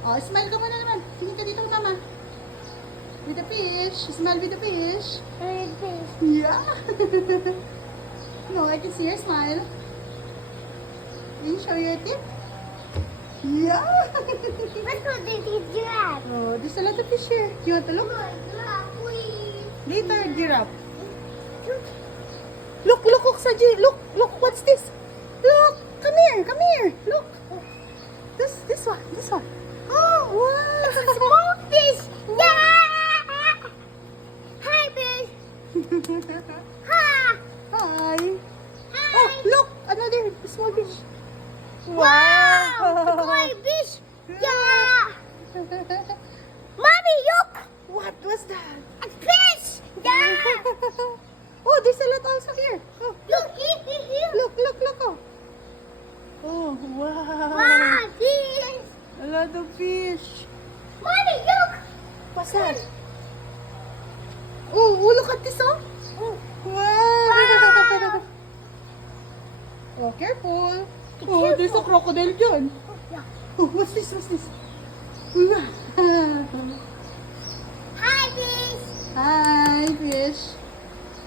Oh, smile ka muna naman. Tingin ka dito, mama. With the fish. Smile with the fish. Yeah. No, I can see your smile. Can you show your teeth? Yeah. Oh, there's a lot of fish here. You want to look? Later, giraffe. Look, look, what's this? Look, come here, look. This one. Oh, wow. Small fish! Yeah! Hi, fish! Ha! Hi. Hi! Oh, look, another small fish. Wow! Boy, fish! Yeah! Mommy, look! What was that? A fish! Yeah! Oh, there's a lot also here. Oh, Look! look. Oh, wow. Wow, fish! A lot of fish. Mommy, look! What's that? Oh, look at this, oh. Wow. Wow. Oh, careful. Oh, there's a crocodile dyan. Yeah. Oh, what's this?